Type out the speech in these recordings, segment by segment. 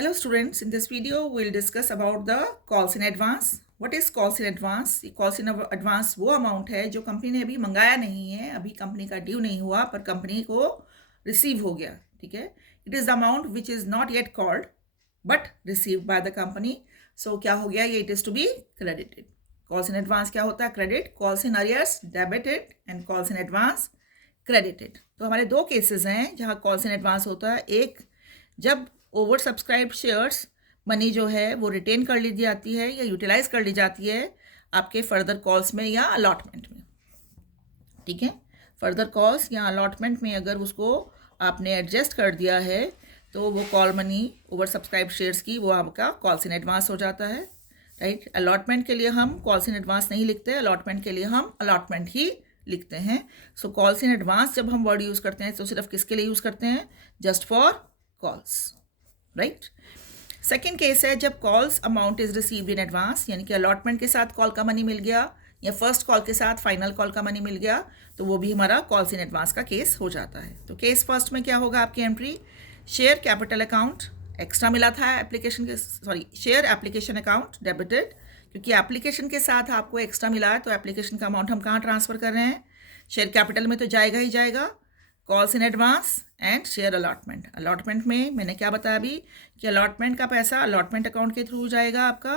Hello students, in this video we'll discuss about the calls in advance. What is calls in advance? Calls in advance वो amount है जो company ने अभी मंगाया नहीं है, अभी कंपनी का ड्यू नहीं हुआ पर कंपनी को रिसीव हो गया, ठीक है. It is the amount which is not yet called but received by the company. So क्या हो गया, ये it is to be credited. Calls in advance क्या होता है? Credit. Calls in arrears debited and calls in advance credited. तो हमारे दो केसेस हैं जहाँ कॉल्स इन एडवांस होता है. एक, जब ओवर सब्सक्राइब शेयर्स मनी जो है वो रिटेन कर ली जाती है या यूटिलाइज कर ली जाती है आपके फर्दर कॉल्स में या अलॉटमेंट में, ठीक है. फर्दर कॉल्स या अलॉटमेंट में अगर उसको आपने एडजस्ट कर दिया है तो वो call money over subscribe shares की वो आपका कॉल्स इन एडवांस हो जाता है, राइट. अलॉटमेंट के लिए हम कॉल्स इन एडवांस नहीं लिखते, अलॉटमेंट के लिए हम अलॉटमेंट ही लिखते हैं. सो कॉल्स इन एडवांस जब हम वर्ड यूज़ करते हैं तो सिर्फ किसके लिए यूज़ करते हैं? Just for calls, right. Second case है जब calls amount is received in advance, यानी कि अलॉटमेंट के साथ कॉल का मनी मिल गया या फर्स्ट कॉल के साथ फाइनल कॉल का मनी मिल गया तो वो भी हमारा कॉल्स इन एडवांस का केस हो जाता है. तो केस फर्स्ट में क्या होगा आपकी entry? Share capital account extra मिला था एप्लीकेशन के, शेयर एप्लीकेशन अकाउंट डेबिटेड, क्योंकि एप्लीकेशन के साथ आपको एक्स्ट्रा मिला है तो एप्लीकेशन का अमाउंट हम कहाँ ट्रांसफ़र कर रहे हैं? शेयर कैपिटल में तो जाएगा ही जाएगा. Calls in advance and share allotment. Allotment में मैंने क्या बताया अभी कि अलॉटमेंट का पैसा अलॉटमेंट अकाउंट के थ्रू जाएगा आपका,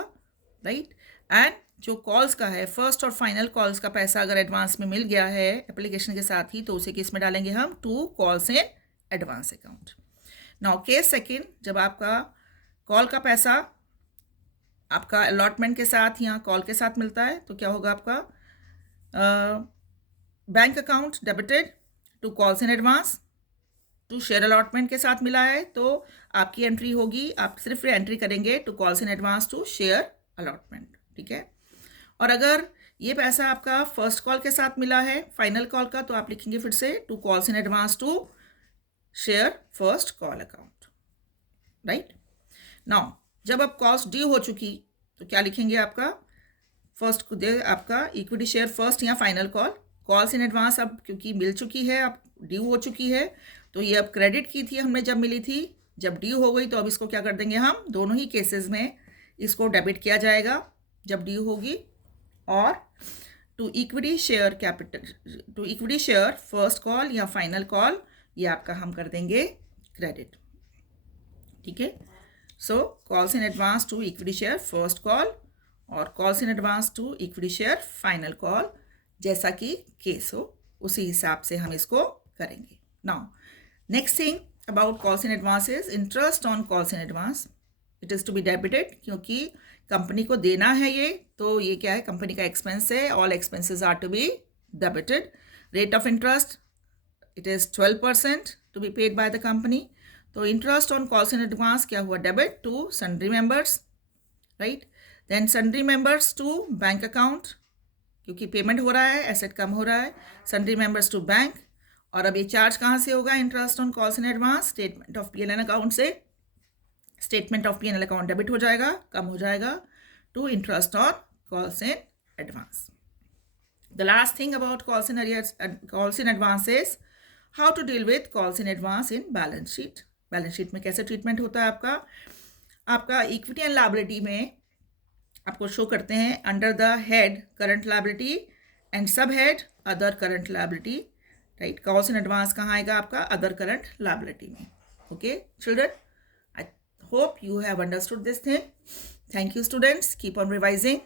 राइट. एंड जो कॉल्स का है, फर्स्ट और फाइनल कॉल्स का पैसा अगर एडवांस में मिल गया है एप्लीकेशन के साथ ही तो उसे किस में डालेंगे हम? To calls in advance account. Now case second, जब आपका कॉल का पैसा आपका अलॉटमेंट के साथ या कॉल के साथ मिलता है तो क्या होगा आपका? Bank account debited to calls in advance to share allotment के साथ मिला है तो आपकी एंट्री होगी, आप सिर्फ एंट्री करेंगे to calls in advance to share allotment, ठीक है. और अगर ये पैसा आपका फर्स्ट कॉल के साथ मिला है फाइनल कॉल का तो आप लिखेंगे फिर से to calls in advance to share first call account, right. Now जब अब कॉस्ट ड्यू हो चुकी तो क्या लिखेंगे? आपका फर्स्ट को दे आपका इक्विटी शेयर फर्स्ट या final call. Calls in advance अब क्योंकि मिल चुकी है, अब ड्यू हो चुकी है तो ये अब क्रेडिट की थी हमने जब मिली थी, जब ड्यू हो गई तो अब इसको क्या कर देंगे हम? दोनों ही केसेस में इसको डेबिट किया जाएगा जब ड्यू होगी. और to equity share capital to equity share first call या फाइनल कॉल ये आपका हम कर देंगे क्रेडिट, ठीक है. So calls in advance to equity share first call और calls in advance to equity share final call, जैसा कि केस हो उसी हिसाब से हम इसको करेंगे. Now next thing about calls in advance is interest on calls in advance. It is to be debited, क्योंकि कंपनी को देना है ये तो ये क्या है? कंपनी का एक्सपेंस है. All expenses are to be debited. Rate of interest it is 12% to be paid by the company. तो interest on calls in advance क्या हुआ? Debit to sundry members, right. Then sundry members to bank account, क्योंकि payment हो रहा है, asset कम हो रहा है. Sundry members to bank. और अब ये चार्ज कहाँ से होगा? Interest on calls in advance statement of PNL account से. Statement of PNL account debit हो जाएगा, कम हो जाएगा to interest on calls in advance. The last thing about calls in arrears calls in advance is how to deal with calls in advance in balance sheet. Balance sheet में कैसे treatment होता है आपका इक्विटी एंड लायबिलिटी में आपको show करते हैं under the head current liability and sub head other current liability, right. Calls in advance कहाँ आएगा आपका? अदर करंट लायबिलिटी में. Okay children, I hope you have understood this thing. Thank you students. Keep on revising.